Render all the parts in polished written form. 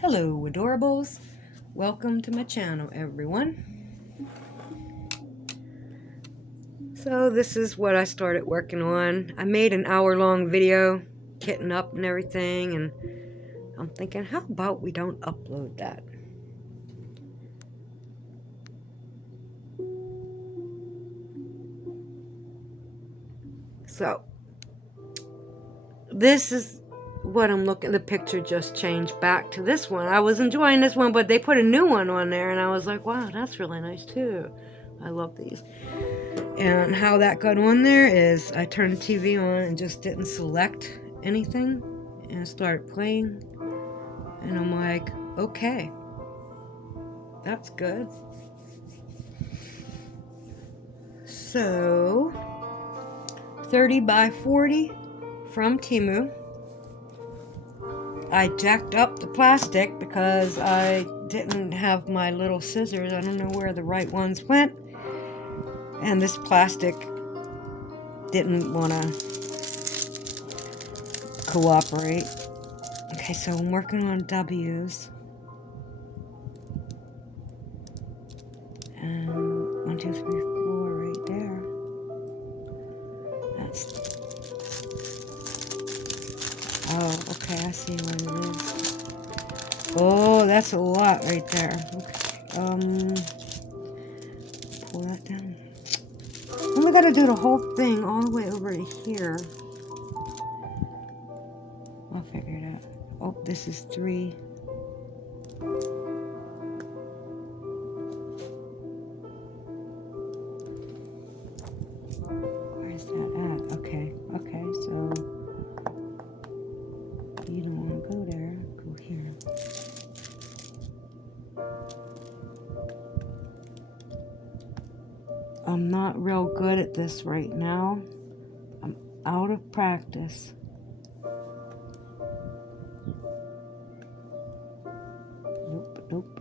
Hello adorables, welcome to my channel everyone. So this is what I started working on. I made an hour-long video kitting up and everything, and I'm thinking, how about we don't upload that? So this is what I'm looking. The picture just changed back to this one. I was enjoying this one, but they put a new one on there and I was like, wow, that's really nice too. I love these. And how that got on there is I turned the TV on and just didn't select anything and started playing, and I'm like, okay, that's good. So 30 by 40 from Temu. I jacked up the plastic because I didn't have my little scissors. I don't know where the right ones went, and this plastic didn't want to cooperate. Okay, so I'm working on W's. And 1, 2, 3, 4 right there. That's... Oh, okay, I see what it is. Oh, that's a lot right there. Okay, pull that down. And we gotta do the whole thing all the way over to here. I'll figure it out. Oh, this is 3. Where's that at? Okay, so you don't want to go there. Go here. I'm not real good at this right now. I'm out of practice.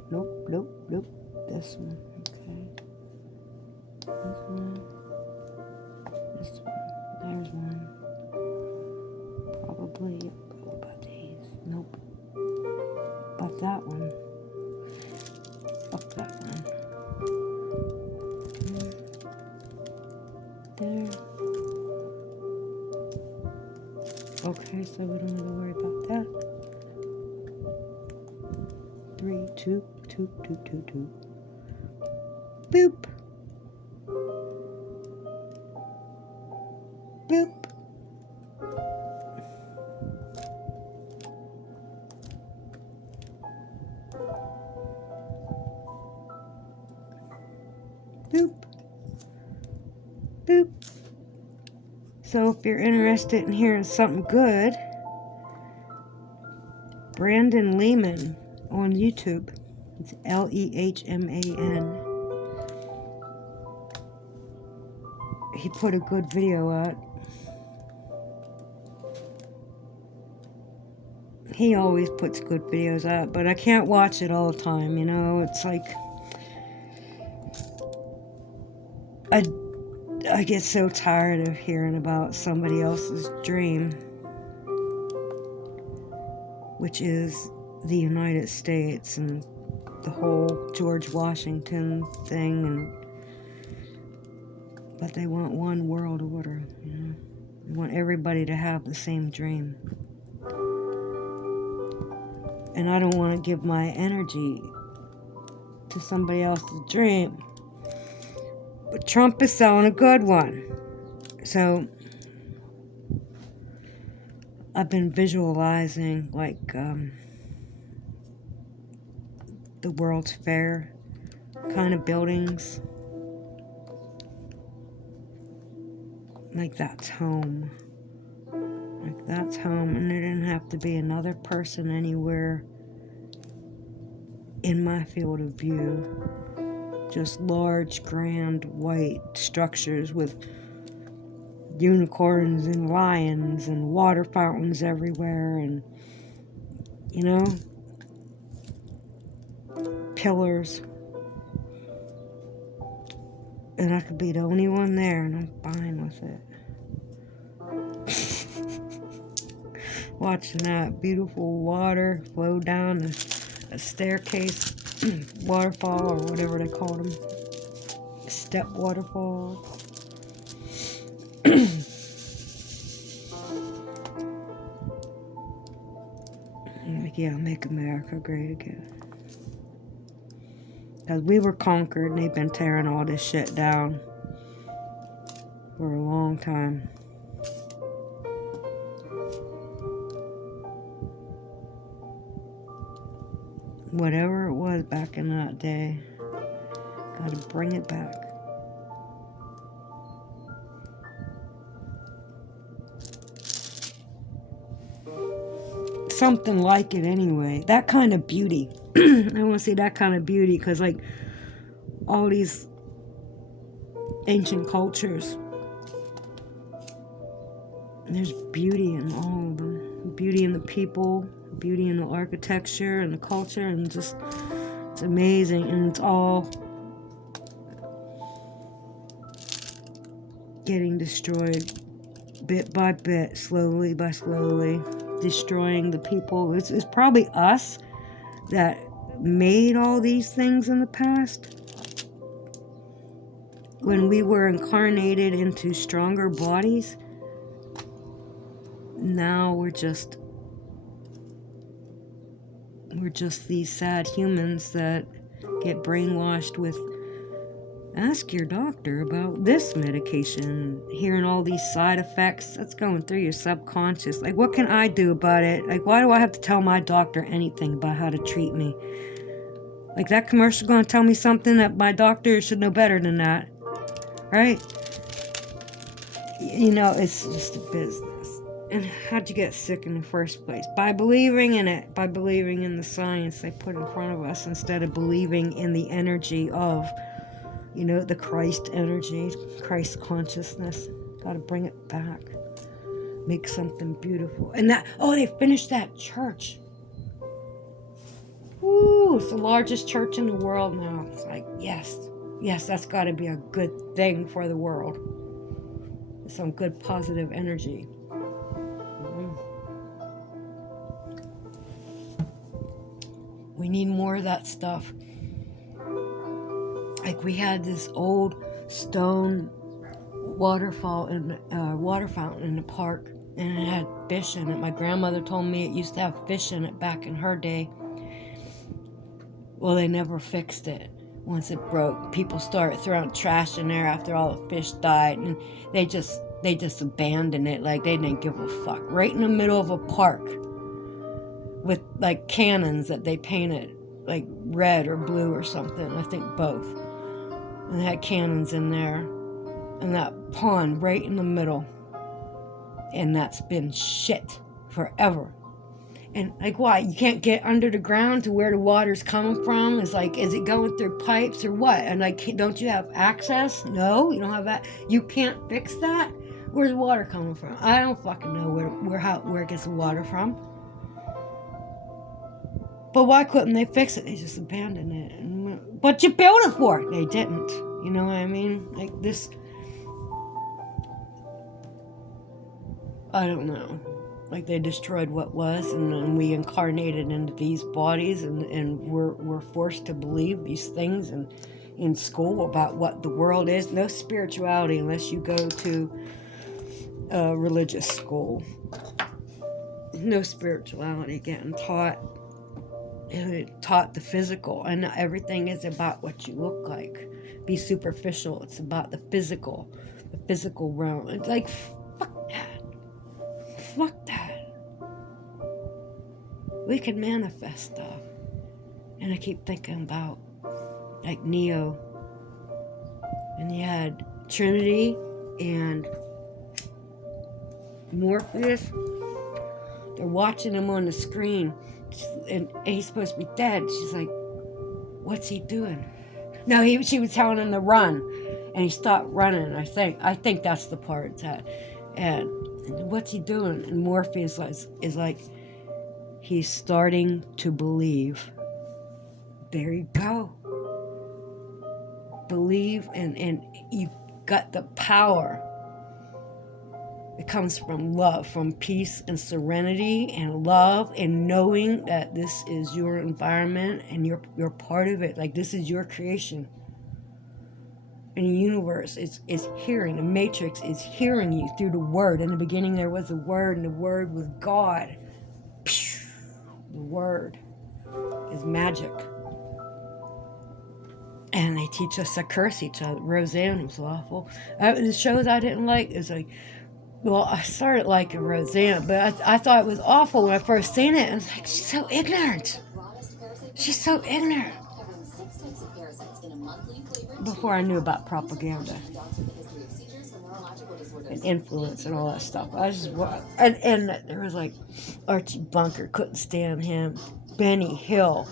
Nope. This one, okay. This one. There's one. Probably. What about these? Nope. But that one. Up that one. There. Okay, so we don't have to worry about that. 3, 2. Boop. Boop. Boop. Boop. So if you're interested in hearing something good, Brandon Lehman on YouTube. It's Lehman. He put a good video out. He always puts good videos out, but I can't watch it all the time, you know? It's like I get so tired of hearing about somebody else's dream, which is the United States and the whole George Washington thing, but they want one world order, you know? They want everybody to have the same dream. And I don't want to give my energy to somebody else's dream. But Trump is selling a good one. So I've been visualizing like the World's Fair kind of buildings. Like that's home. Like that's home, and there didn't have to be another person anywhere in my field of view. Just large, grand, white structures with unicorns and lions and water fountains everywhere, and, you know, pillars. And I could be the only one there, and I'm fine with it. Watching that beautiful water flow down the a staircase waterfall, or whatever they called them. Step waterfall. Yeah, make America great again. Because we were conquered and they've been tearing all this shit down for a long time. Whatever it was back in that day, gotta bring it back. Something like it anyway. That kind of beauty. I want to see that kind of beauty, because like all these ancient cultures, there's beauty in all of them. Beauty in the people, beauty in the architecture and the culture, and just it's amazing. And it's all getting destroyed bit by bit, slowly by slowly, destroying the people. It's probably us that made all these things in the past. When we were incarnated into stronger bodies, now we're just these sad humans that get brainwashed with, ask your doctor about this medication, hearing all these side effects. That's going through your subconscious. Like, what can I do about it? Like, why do I have to tell my doctor anything about how to treat me? Like, that commercial going to tell me something that my doctor should know better than that, right? You know, it's just a business. And how'd you get sick in the first place? By believing in it, by believing in the science they put in front of us, instead of believing in the energy of, you know, the Christ energy, Christ consciousness. Got to bring it back. Make something beautiful. And that, oh, they finished that church. Woo, it's the largest church in the world now. It's like, yes, that's got to be a good thing for the world. Some good positive energy. We need more of that stuff. Like, we had this old stone water fountain in the park, and it had fish in it. My grandmother told me it used to have fish in it back in her day. Well, they never fixed it. Once it broke, people started throwing trash in there after all the fish died, and they just abandoned it. Like, they didn't give a fuck. Right in the middle of a park with like cannons that they painted like red or blue or something. I think both. And they had cannons in there, and that pond right in the middle. And that's been shit forever. And like, why? You can't get under the ground to where the water's coming from? It's like, is it going through pipes or what? And like, don't you have access? No, you don't have that. You can't fix that? Where's the water coming from? I don't fucking know where it gets the water from. But why couldn't they fix it? They just abandoned it. But you built it for it. They didn't. You know what I mean? Like this, I don't know. Like, they destroyed what was, and then we incarnated into these bodies, and we're forced to believe these things and in school about what the world is. No spirituality unless you go to a religious school. No spirituality getting taught. Taught the physical, and everything is about what you look like. Be superficial. It's about the physical realm. It's like, fuck that. We can manifest stuff. And I keep thinking about like Neo, and you had Trinity and Morpheus. They're watching him on the screen, and he's supposed to be dead. She's like, what's he doing? No, she was telling him to run, and he stopped running. I think that's the part that, and what's he doing? And Morpheus is like, he's starting to believe. There you go. Believe, and you got the power It comes from love, from peace and serenity and love, and knowing that this is your environment and you're part of it. Like, this is your creation. And the universe is hearing. The matrix is hearing you through the word. In the beginning there was a word, and the word was God. The word is magic. And they teach us to curse each other. Roseanne was awful. The shows I didn't like is like, well, I started liking Roseanne, but I thought it was awful when I first seen it. I was like, she's so ignorant. She's so ignorant. Before I knew about propaganda and influence and all that stuff, I just and there was like Archie Bunker, couldn't stand him. Benny Hill,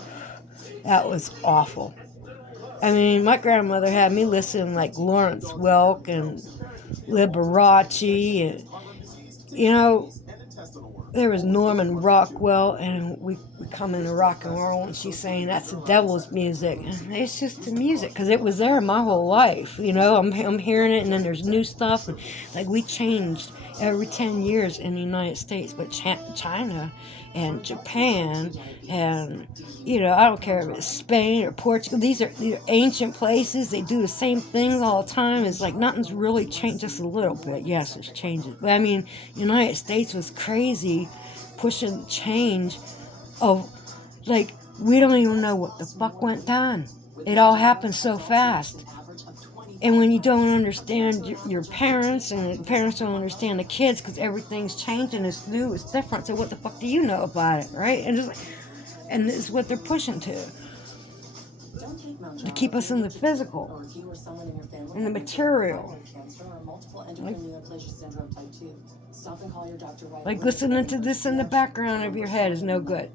that was awful. I mean, my grandmother had me listen like Lawrence Welk and Liberace, and you know, there was Norman Rockwell, and we come into rock and roll, and she's saying that's the devil's music. And it's just the music, because it was there my whole life. You know, I'm hearing it, and then there's new stuff. And like, we changed every 10 years in the United States, but China and Japan and, you know, I don't care if it's Spain or Portugal. These are ancient places. They do the same things all the time. It's like nothing's really changed, just a little bit. Yes, it's changing. But I mean, United States was crazy pushing change of, like, we don't even know what the fuck went down. It all happened so fast. And when you don't understand your parents, and the parents don't understand the kids, because everything's changing, it's new, it's different, so what the fuck do you know about it, right? And this is what they're pushing to keep us in the physical, in the material. Like listening to this in the background of your head is no good.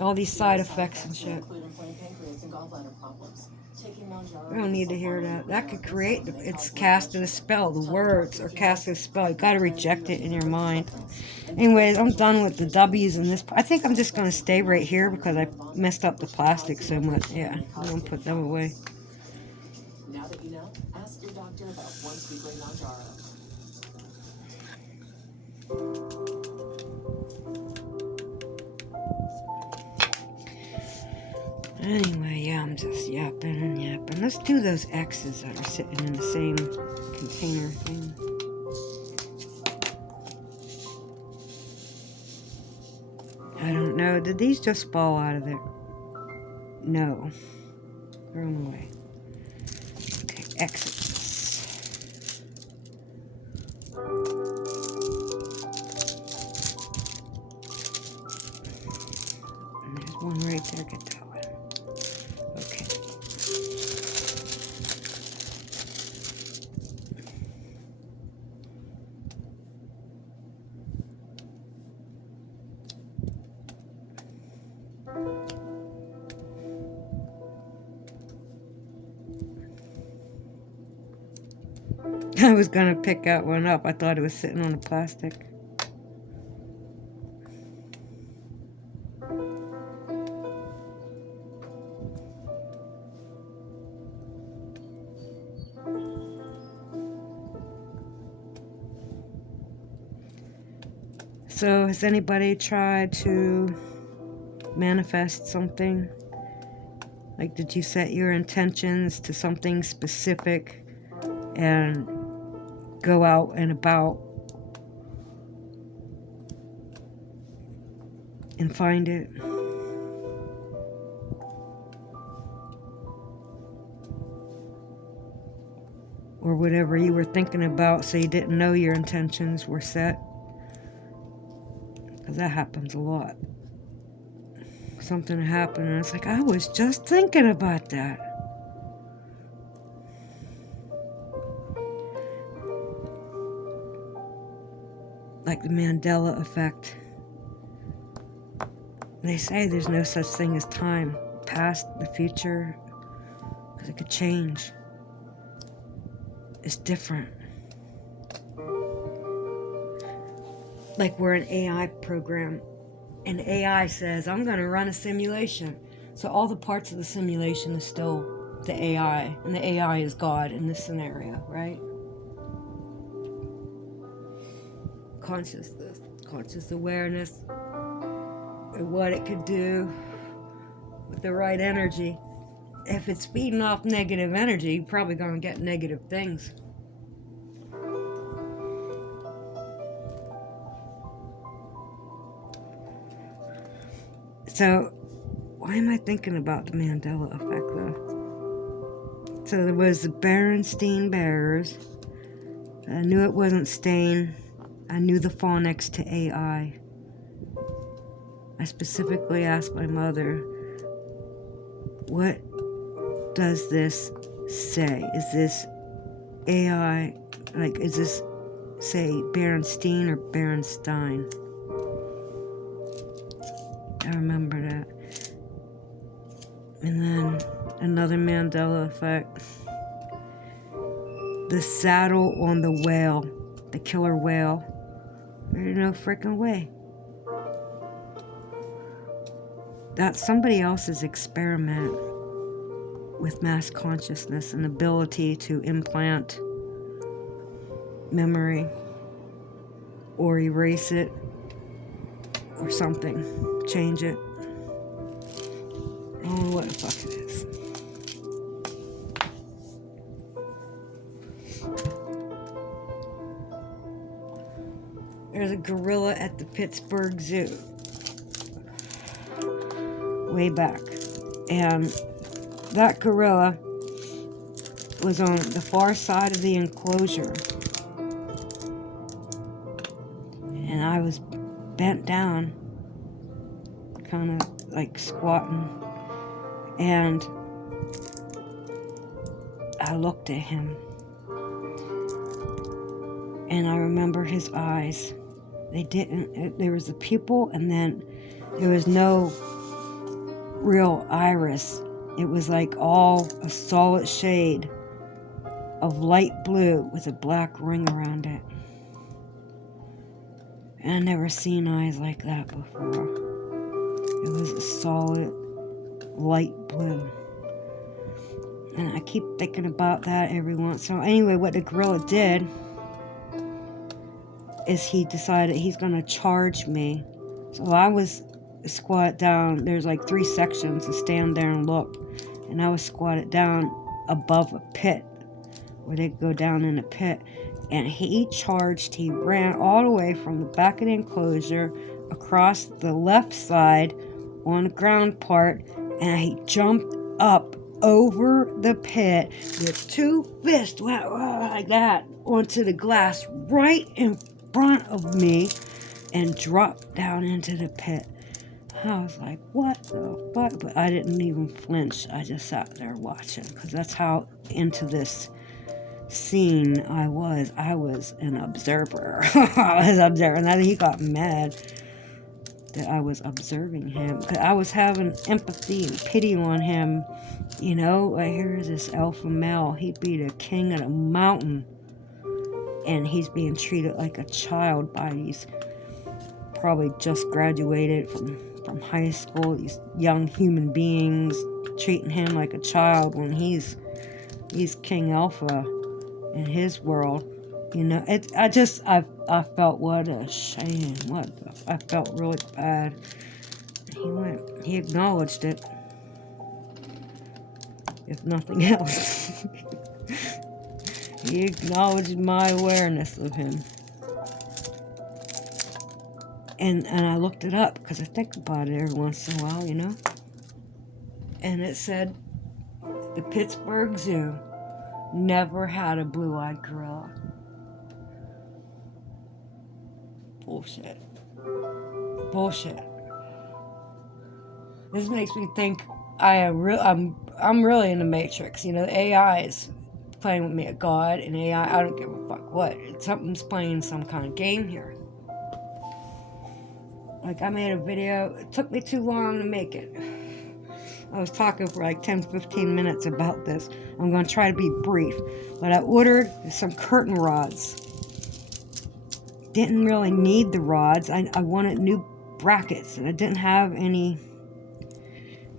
All these side effects and shit. We don't need to hear that. That could create, it's casting a spell. The words are casting a spell. You got to reject it in your mind. Anyways, I'm done with the W's in this. I think I'm just going to stay right here because I messed up the plastic so much. Yeah, I'm going to put them away. Now that you know, ask your doctor about once weekly Manjaro. Anyway, yeah, I'm just yapping and yapping. Let's do those X's that are sitting in the same container thing. I don't know. Did these just fall out of there? No. Throw them away. Okay, X's. And there's one right there. Get that one. Okay. I was going to pick that one up. I thought it was sitting on the plastic. So, has anybody tried to manifest something? Like, did you set your intentions to something specific and go out and about and find it? Or whatever you were thinking about, so you didn't know your intentions were set? Because that happens a lot. Something happened and it's like, I was just thinking about that. Like the Mandela effect. They say there's no such thing as time, past, the future, because it could change. It's different. Like we're an AI program, and AI says, I'm going to run a simulation. So all the parts of the simulation is still the AI, and the AI is God in this scenario, right? consciousness, conscious awareness, and what it could do with the right energy. If it's feeding off negative energy, you're probably going to get negative things. So, why am I thinking about the Mandela effect, though? So there was the Berenstain Bears. I knew it wasn't Stain. I knew the phonics to AI. I specifically asked my mother, what does this say? Is this AI, like, is this, say, Berenstain or Berenstein? I remember that. And then another Mandela effect. The saddle on the whale, the killer whale. There's no freaking way. That's somebody else's experiment with mass consciousness and ability to implant memory or erase it or something, change it. I don't know what the fuck it is. There's a gorilla at the Pittsburgh Zoo way back, and that gorilla was on the far side of the enclosure, and I was bent down, kind of like squatting, and I looked at him, and I remember his eyes. There was a pupil, and then there was no real iris. It was like all a solid shade of light blue with a black ring around it. And I'd never seen eyes like that before. It was a solid light blue. And I keep thinking about that every once in a while. Anyway, what the gorilla did is he decided he's going to charge me. So I was squat down. There's like 3 sections to stand there and look. And I was squatted down above a pit where they go down in a pit. And he charged. He ran all the way from the back of the enclosure across the left side on the ground part. And he jumped up over the pit with 2 fists went like that onto the glass right in front of me and dropped down into the pit. I was like, what the fuck? But I didn't even flinch. I just sat there watching, because that's how into this scene I was. I was an observer. I was observing that. He got mad that I was observing him, because I was having empathy and pity on him. You know, like, here's this alpha male. He'd be the king of the mountain, and he's being treated like a child by these probably just graduated from high school, these young human beings treating him like a child when he's King Alpha in his world. You know, I felt, what a shame. I felt really bad. He acknowledged it, if nothing else. He acknowledged my awareness of him. And I looked it up, because I think about it every once in a while, you know. And it said the Pittsburgh Zoo never had a blue-eyed gorilla. Bullshit. This makes me think I'm really in the Matrix. You know, the AI is playing with me at God, and AI, I don't give a fuck what. Something's playing some kind of game here. Like, I made a video. It took me too long to make it. I was talking for like 10-15 minutes about this. I'm going to try to be brief. But I ordered some curtain rods. Didn't really need the rods. I wanted new brackets, and I didn't have any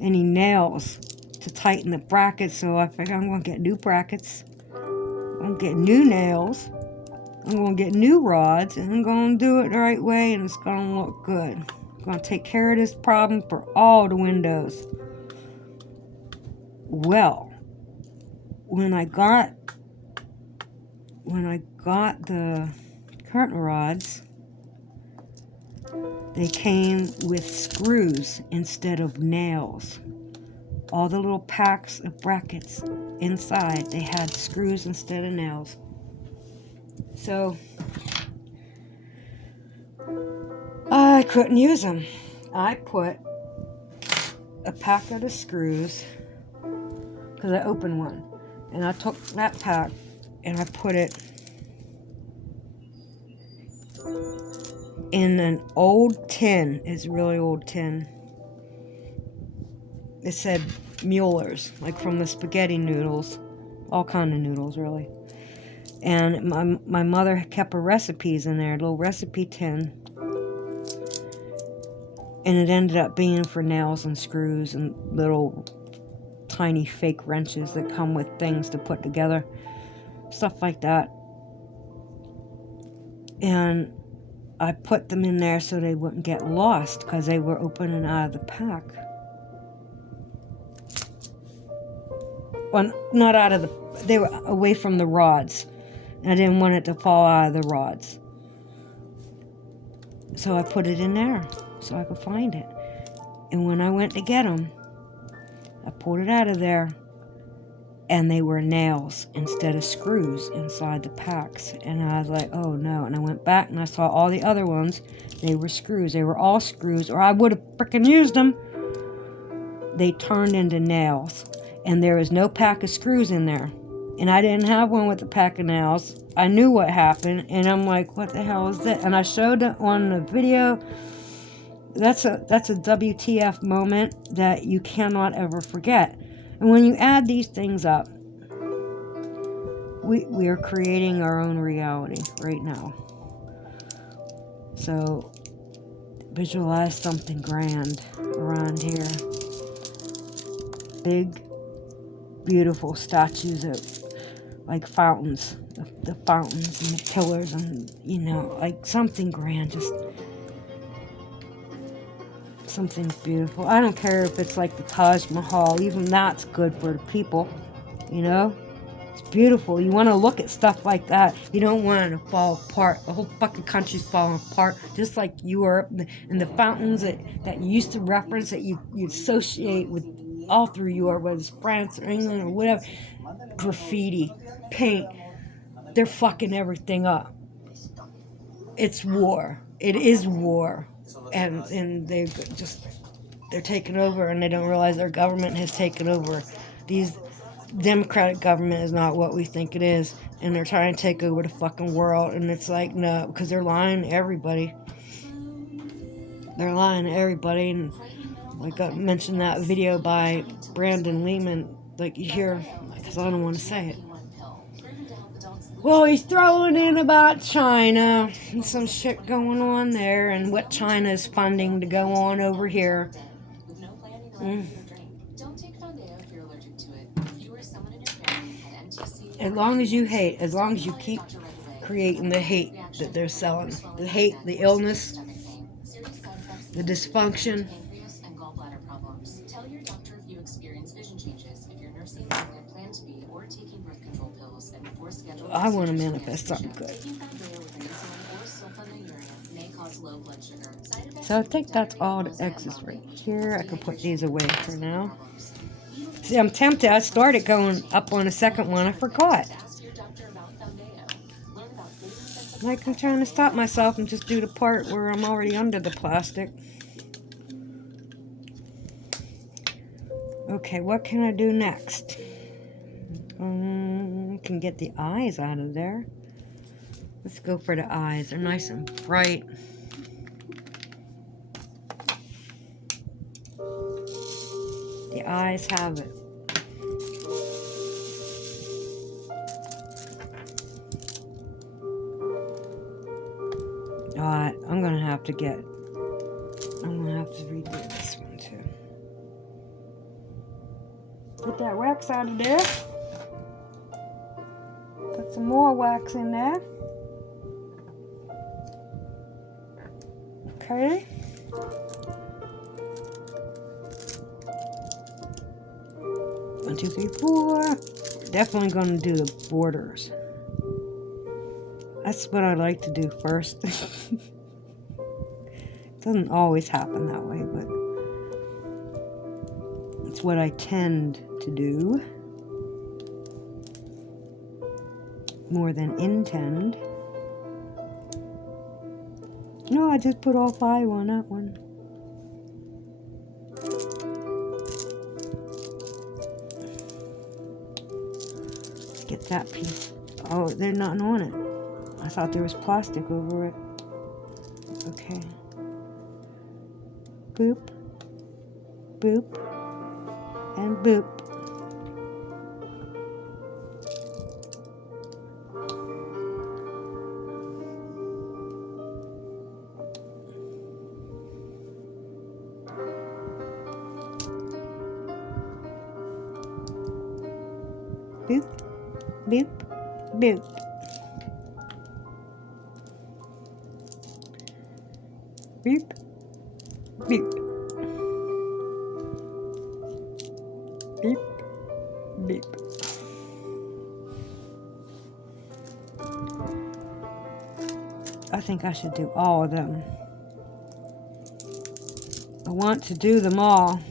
nails to tighten the brackets, so I figured I'm going to get new brackets. I'm going to get new nails. I'm going to get new rods, and I'm going to do it the right way, and it's going to look good. I'm going to take care of this problem for all the windows. Well, when I got the curtain rods, they came with screws instead of nails. All the little packs of brackets inside, they had screws instead of nails. So I couldn't use them. I put a pack of the screws, because I opened one, and I took that pack and I put it in an old tin. It's a really old tin. It said Mueller's, like from the spaghetti noodles, all kind of noodles really. And my mother kept her recipes in there, a little recipe tin. And it ended up being for nails and screws and little tiny fake wrenches that come with things to put together. Stuff like that. And I put them in there so they wouldn't get lost, because they were opening out of the pack. Well, not out of the... They were away from the rods. And I didn't want it to fall out of the rods. So I put it in there so I could find it. And when I went to get them, I pulled it out of there, and they were nails instead of screws inside the packs. And I was like, oh no. And I went back and I saw all the other ones. They were screws. They were all screws, or I would have frickin' used them. They turned into nails. And there was no pack of screws in there. And I didn't have one with a pack of nails. I knew what happened, and I'm like, what the hell is that? And I showed it on the video. That's a WTF moment that you cannot ever forget. And when you add these things up, we are creating our own reality right now. So visualize something grand around here. Big, beautiful statues of, like, fountains. The fountains and the pillars, and, you know, like something grand, just something beautiful. I don't care if it's like the Taj Mahal. Even that's good for the people, you know. It's beautiful. You want to look at stuff like that. You don't want it to fall apart. The whole fucking country's falling apart, just like Europe. And the fountains that you used to reference, that you associate with all through Europe, whether it's France or England or whatever. Graffiti, paint. They're fucking everything up. It's war. It is war. And they're taking over, and they don't realize their government has taken over. These democratic government is not what we think it is, and they're trying to take over the fucking world. And it's like, no, because they're lying to everybody. They're lying to everybody. And like I mentioned that video by Brandon Lehman, like you hear, because I don't want to say it. Well, he's throwing in about China and some shit going on there, and what China is funding to go on over here. As long as you hate, as long as you keep creating the hate that they're selling, the hate, the illness, the dysfunction. I want to manifest something good. So I think that's all the X's right here. I can put these away for now. See, I'm tempted. I started going up on a second one. I forgot. Like, I'm trying to stop myself and just do the part where I'm already under the plastic. Okay, what can I do next? Can get the eyes out of there. Let's go for the eyes. They're nice and bright. The eyes have it. Alright, I'm gonna have to redo this one too. Get that wax out of there. Put some more wax in there. Okay. One, two, three, four. Definitely going to do the borders. That's what I like to do first. Doesn't always happen that way, but it's what I tend to do more than intend. No, I just put all 5 on that one. Get that piece. Oh, there's nothing on it. I thought there was plastic over it. Okay. Boop, boop, and boop. Boop, boop, boop. Boop, boop. Beep, beep. I think I should do all of them. I want to do them all.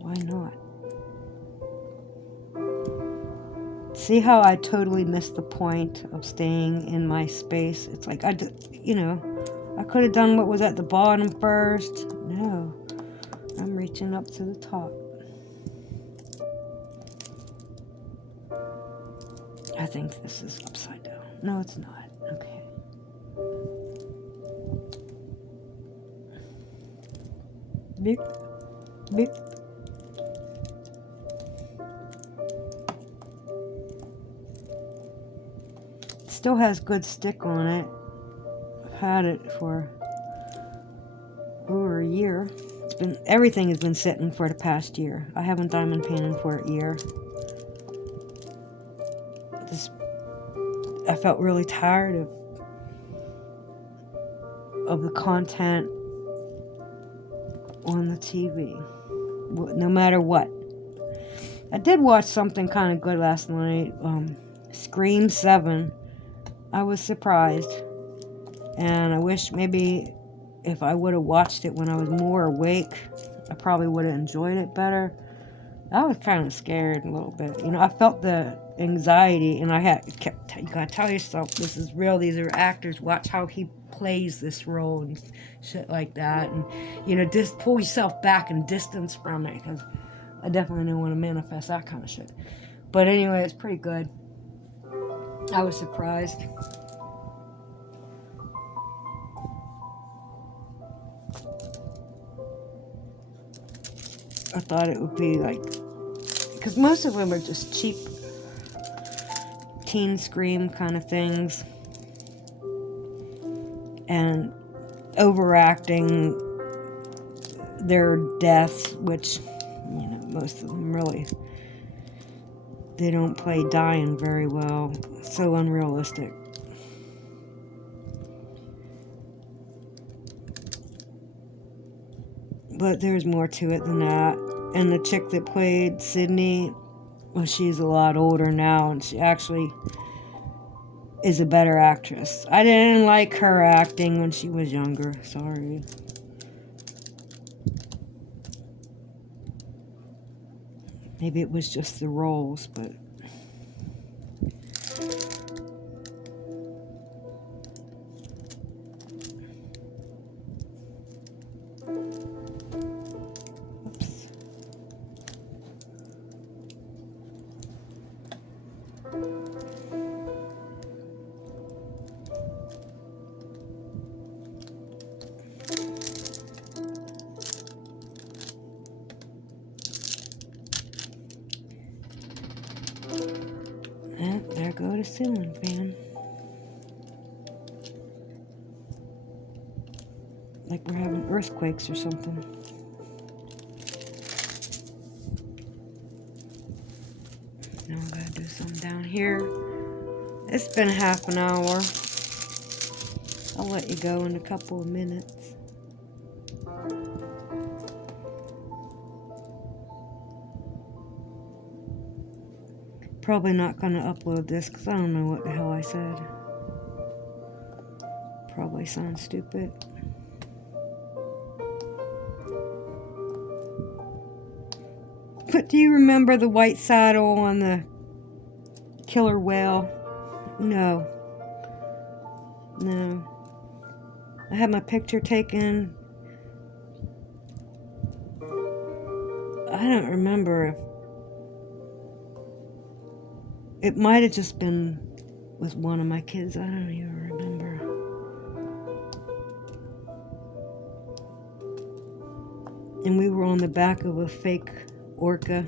Why not? See how I totally missed the point of staying in my space? It's like, I could have done what was at the bottom first. No, I'm reaching up to the top. I think this is upside down. No, it's not. Okay. Beep, beep. Still has good stick on it. I've had it for over a year. Everything has been sitting for the past year. I haven't diamond painted for a year. I felt really tired of the content on the TV, no matter what. I did watch something kind of good last night, Scream 7. I was surprised, and I wish maybe if I would have watched it when I was more awake, I probably would have enjoyed it better. I was kind of scared a little bit. I felt the anxiety, and you gotta tell yourself, this is real, these are actors, watch how he plays this role and shit like that, and just pull yourself back and distance from it, because I definitely didn't want to manifest that kind of shit. But anyway, it's pretty good. I was surprised. I thought it would be like, because most of them are just cheap teen scream kind of things, and overacting their deaths, which most of them really, they don't play dying very well. So unrealistic. But there's more to it than that. And the chick that played Sydney, well, she's a lot older now, and she actually is a better actress. I didn't like her acting when she was younger. Sorry. Maybe it was just the roles, but oops. And there go the ceiling fan. Like we're having earthquakes or something. Now I'm gonna do some down here. It's been half an hour. I'll let you go in a couple of minutes. Probably not going to upload this because I don't know what the hell I said. Probably sounds stupid. But do you remember the white saddle on the killer whale? No. No. I had my picture taken. I don't remember if it might have just been with one of my kids. I don't even remember. And we were on the back of a fake orca.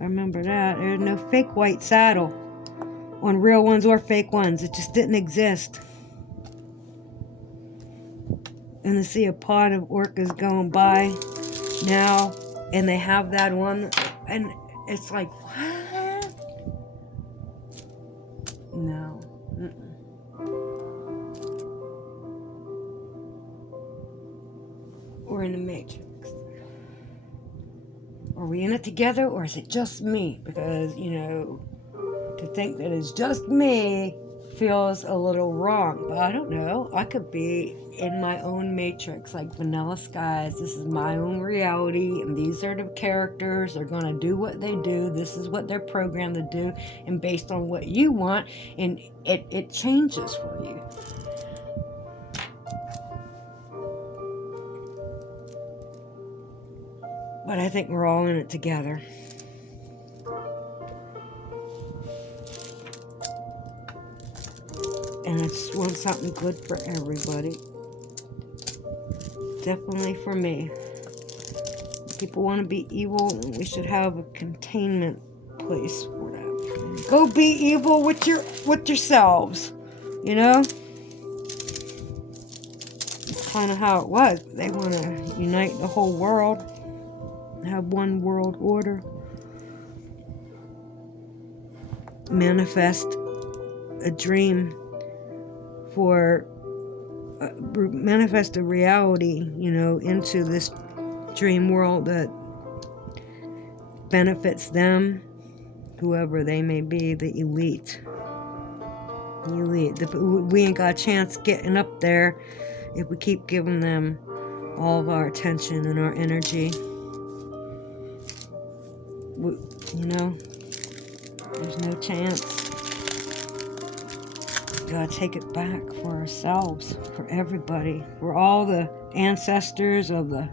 I remember that. There's no fake white saddle on real ones or fake ones. It just didn't exist. And to see a pod of orcas going by now, and they have that one, and it's like, what? No. We're in the Matrix. Are we in it together, or is it just me? Because, you know, to think that it's just me feels a little wrong. But I don't know. I could be in my own matrix, like Vanilla Skies. This is my own reality, and these are the characters. They're going to do what they do. This is what they're programmed to do, and based on what you want, and it changes for you. But I think we're all in it together. And I just want something good for everybody. Definitely for me. People want to be evil, and we should have a containment place for them. Go be evil with yourselves. You know? It's kind of how it was. They want to unite the whole world. Have one world order. Manifest a dream for manifest a reality, you know, into this dream world that benefits them, whoever they may be, the elite. The elite. We ain't got a chance getting up there if we keep giving them all of our attention and our energy. You know, there's no chance. We gotta take it back for ourselves, for everybody, for all the ancestors of the...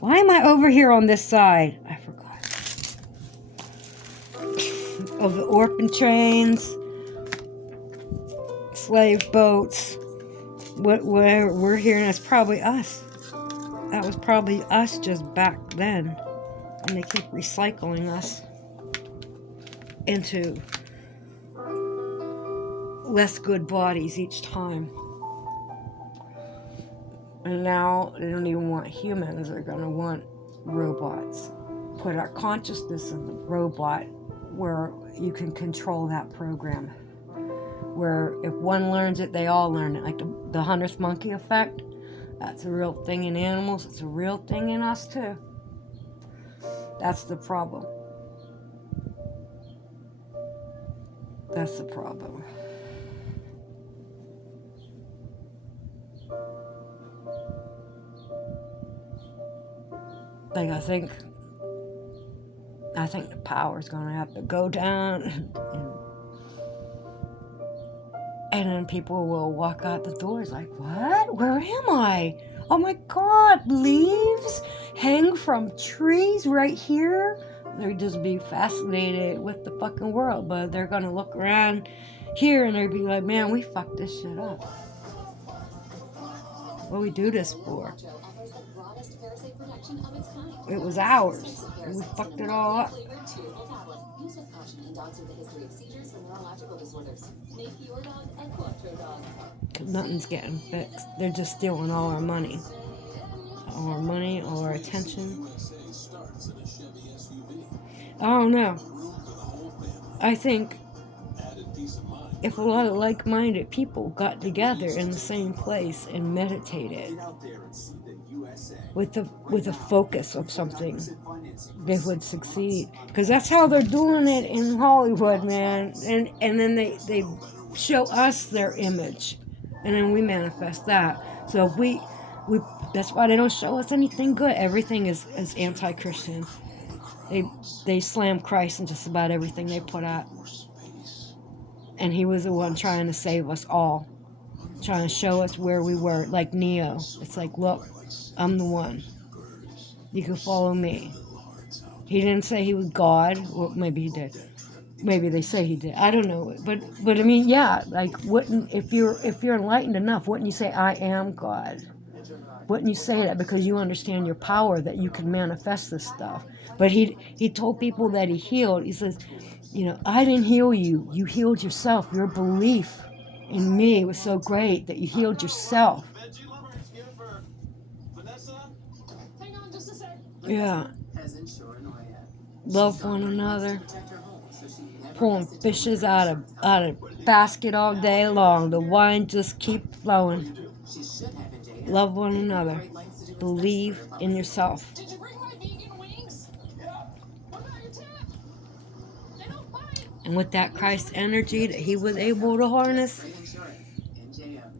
Why am I over here on this side? I forgot. Of the orphan trains, slave boats, whatever we're here, and it's probably us. That was probably us just back then. And they keep recycling us into less good bodies each time. And now they don't even want humans. They're going to want robots. Put our consciousness in the robot where you can control that program. Where if one learns it, they all learn it. Like the 100th monkey effect. That's a real thing in animals. It's a real thing in us too. That's the problem. That's the problem. Like, I think the power's gonna have to go down, and then people will walk out the doors like, what? Where am I? Oh my God, leaves hang from trees right here? They'd just be fascinated with the fucking world, but they're gonna look around here and they'd be like, man, we fucked this shit up. What do we do this for? It was ours, and we fucked it all up. Because nothing's getting fixed. They're just stealing all our money. All our money, all our attention. I don't know. I think if a lot of like-minded people got together in the same place and meditated with a focus of something, they would succeed. Because that's how they're doing it in Hollywood, man. And then they show us their image, and then we manifest that. So we that's why they don't show us anything good. Everything is anti-Christian. They slam Christ in just about everything they put out. And he was the one trying to save us all, trying to show us where we were, like Neo. It's like, look, I'm the one. You can follow me. He didn't say he was God. Well, maybe he did. Maybe they say he did. I don't know. But I mean, yeah. Like, wouldn't if you're enlightened enough, wouldn't you say I am God? Wouldn't you say that because you understand your power that you can manifest this stuff? But he told people that he healed. He says, you know, I didn't heal you. You healed yourself. Your belief in me was so great that you healed yourself. Yeah. Love one another. Pulling fishes out of basket all day long. The wine just keep flowing. Love one another. Believe in yourself. And with that Christ energy that he was able to harness,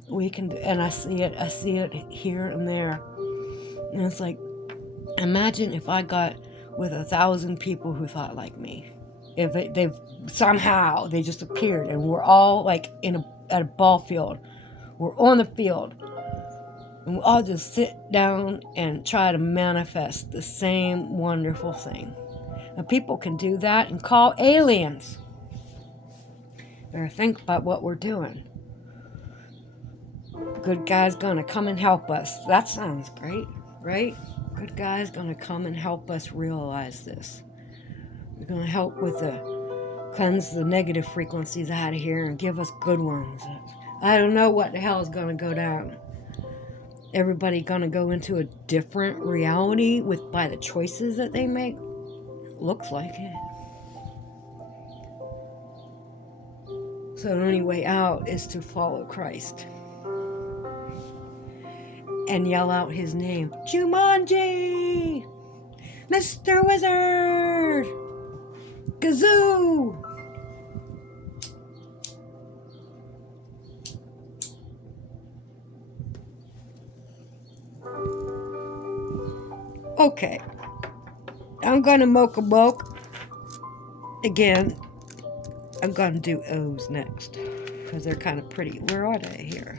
we can, and I see it here and there. And it's like, imagine if I got with 1,000 people who thought like me. If they've somehow they just appeared and we're all like at a ball field. We're on the field. And we all just sit down and try to manifest the same wonderful thing. And people can do that and call aliens. Better think about what we're doing. Good guy's gonna come and help us. That sounds great, right? Good guy's gonna come and help us realize this. We're gonna help with cleanse the negative frequencies out of here and give us good ones. I don't know what the hell is gonna go down. Everybody gonna go into a different reality by the choices that they make? Looks like it. So the only way out is to follow Christ. And yell out his name. Jumanji! Mr. Wizard! Gazoo! Okay. I'm gonna mocha moke. Again, I'm gonna do O's next. Because they're kind of pretty. Where are they here?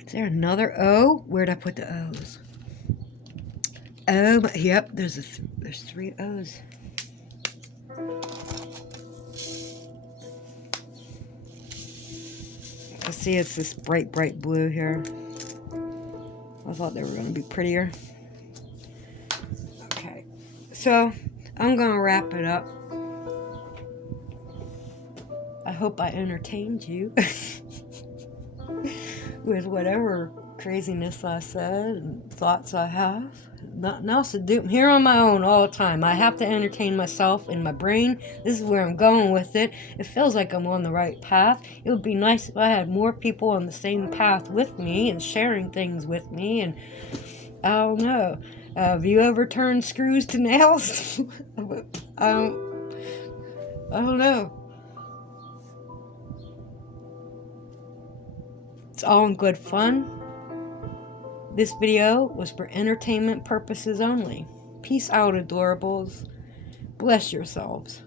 Is there another O? Where'd I put the O's? Oh, yep, there's 3 O's. I see it's this bright blue here. I thought they were going to be prettier. Okay, so I'm going to wrap it up. I hope I entertained you with whatever craziness I said and thoughts I have. Nothing else to do. I'm here on my own all the time. I have to entertain myself in my brain. This is where I'm going with it. It feels like I'm on the right path. It would be nice if I had more people on the same path with me and sharing things with me. And I don't know. Have you ever turned screws to nails? I don't know. It's all in good fun. This video was for entertainment purposes only. Peace out, adorables. Bless yourselves.